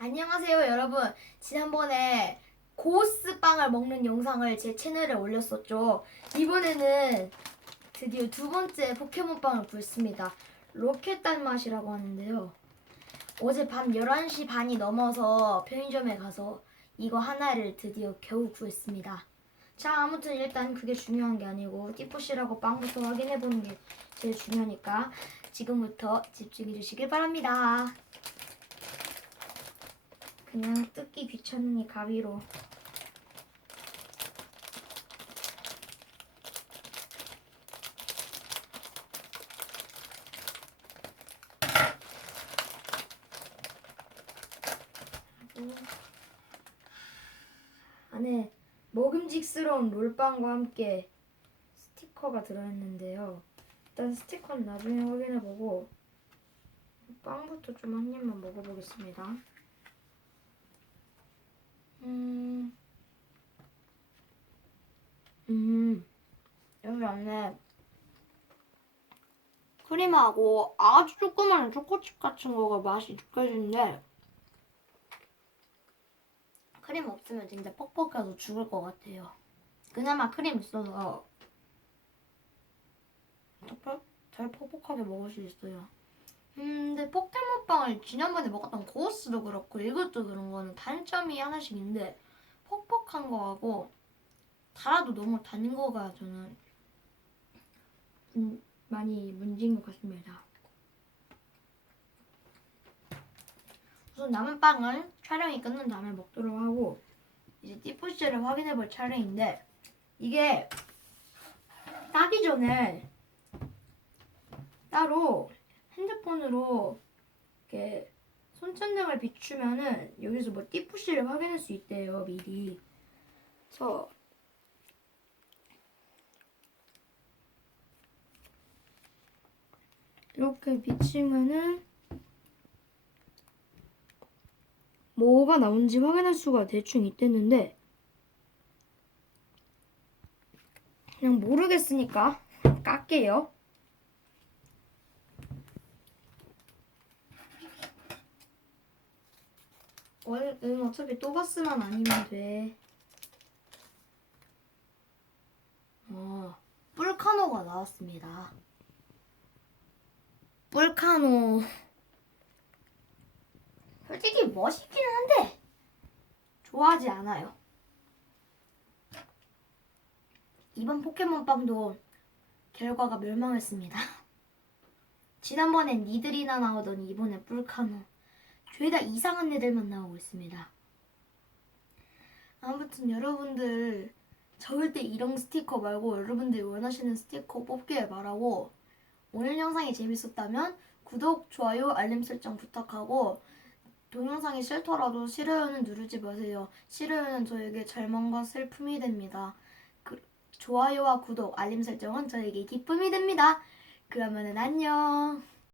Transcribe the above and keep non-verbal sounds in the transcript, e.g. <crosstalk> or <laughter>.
안녕하세요 여러분. 지난번에 고스 빵을 먹는 영상을 제 채널에 올렸었죠. 이번에는 드디어 두 번째 포켓몬 빵을 구했습니다. 로켓단 맛이라고 하는데요. 어제 밤 11시 반이 넘어서 편의점에 가서 이거 하나를 드디어 겨우 구했습니다. 자 아무튼 일단 그게 중요한 게 아니고 띠푸시라고 빵부터 확인해 보는 게 제일 중요하니까 지금부터 집중해 주시길 바랍니다 그냥 뜯기 귀찮으니 가위로 안에 먹음직스러운 롤빵과 함께 스티커가 들어있는데요. 일단 스티커는 나중에 확인해보고 빵부터 좀 한 입만 먹어보겠습니다. 음, 음, 여기 안에 크림하고 아주 조그마한 초코칩 같은 거가 맛이 느껴지는데 크림 없으면 진짜 뻑뻑해서 죽을 것 같아요. 그나마 크림 있어서 더- 잘 퍽퍽하게 먹을 수 있어요. 음, 근데 포켓몬빵을 지난번에 먹었던 고스도 그렇고 이것도 그런 거는 단점이 하나씩 있는데 퍽퍽한 거하고 달아도 너무 단 거가 저는 음, 많이 문제인 것 같습니다. 우선 남은 빵을 촬영이 끝난 다음에 먹도록 하고 이제 띠푸시를 확인해 볼 촬영인데 이게 따기 전에 따로 핸드폰으로 이렇게 손전등을 비추면은 여기서 뭐 띠푸시를 확인할 수 있대요 미리. 그래서 이렇게 비치면은 뭐가 나온지 확인할 수가 대충 있댔는데 그냥 모르겠으니까 <laughs> 깎게요. 원래는 어차피 또바스만 아니면 돼. 어, 뿔카노가 나왔습니다. 뿔카노. 솔직히 멋있기는 한데 좋아하지 않아요. 이번 포켓몬빵도 결과가 멸망했습니다. <laughs> 지난번엔 니들이나 나오더니 이번엔 뿔카노. 죄다 이상한 애들만 나오고 있습니다. 아무튼 여러분들 절대 이런 스티커 말고 여러분들이 원하시는 스티커 뽑기를 바라고 오늘 영상이 재밌었다면 구독, 좋아요, 알림 설정 부탁하고 동영상이 싫더라도 싫어요는 누르지 마세요. 싫어요는 저에게 절망과 슬픔이 됩니다. 그, 좋아요와 구독, 알림 설정은 저에게 기쁨이 됩니다. 그러면은 안녕.